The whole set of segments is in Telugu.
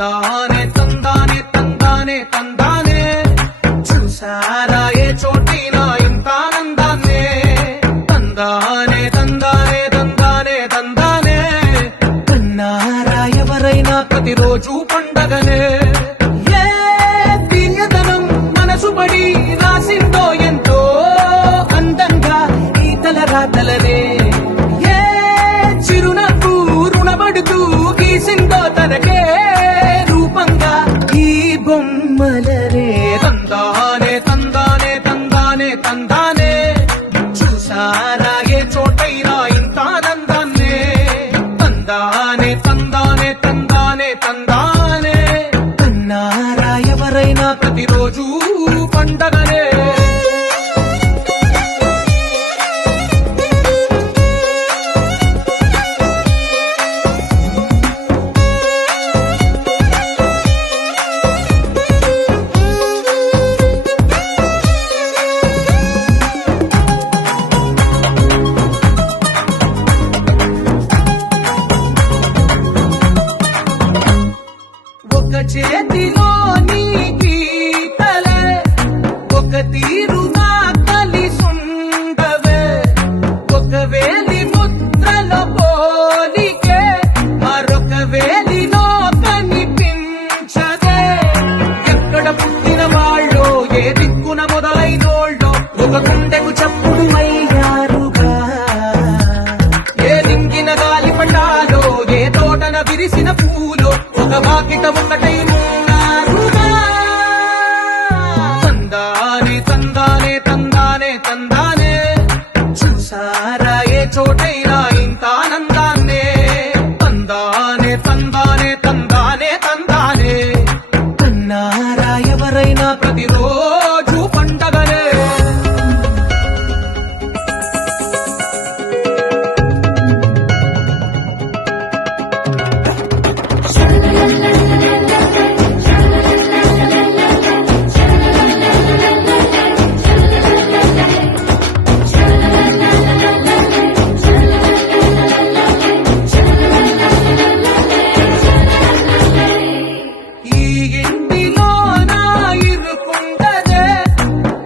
తందానే తందానే తందానే తందానే చూసారా ఏ చోటైనా ఇంత ఆనందాన్నే తందానే తందానే తందానే తందానే కన్నారా ఎవరైనా ప్రతిరోజు పండగనే ఏ తీయదనం మనసు పడి రాసిందో ఎంతో అందంగా ఈ తలరాతలనే ఏ చిరునవ్వు రుణపడుతూ గీసిందో తనకే రూపంగా ఈ బొమ్మలరే తందానే తందానే తందానే తందానే చూసారా ఏ చోటైనా ఇంత ఆనందాన్నే తందానే తందానే తందానే తందానే కన్నారా ఎవరైనా ప్రతిరోజు పండగనే ఒక చేతిలో నీ గీతలే ఒక తీరుగా కలిసుండవే ఒక వేలి ముద్రల పోలికే మరొక వేలిలో కనిపించదే ఎక్కడ పుట్టిన వాళ్ళో ఏ దిక్కున మొదలైనోళ్ళో ఒక గుండెకు చప్పుడు అయ్యారుగా ఏ దింగిన గాలి పటాలో ఏ తోటన విరిసిన పూలో ఒక వాకిట ఒకటై ఉన్నారుగా తందానే తందానే తందానే తందానే చూసారా ఏ చోటైనా ఇంత ఆనందాన్నే తందానే తందానే తందానే తందానే కన్నారా ఎవరైనా ప్రతిరోజు పండగనే ఈ ఇంటిలో నా ఇరుకుండదే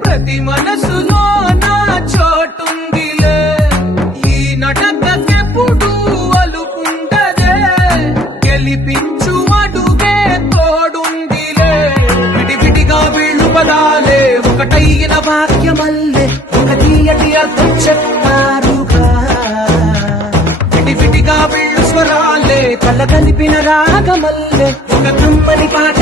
ప్రతి మనసులో నా చోటుందిలే ఈ నటకెప్పుడు అలుకుండదే గెలిపించు అడుగే తోడుందిలే విడివిడిగా వీళ్ళు పదాలే ఒకటైన వాక్యమల్లే ఒక తీయటి అర్థం చెప్పారుగా విడివిడిగా వీళ్ళు స్వరాలే కల కలిపిన రాగమల్లే ఒక కమ్మని పాట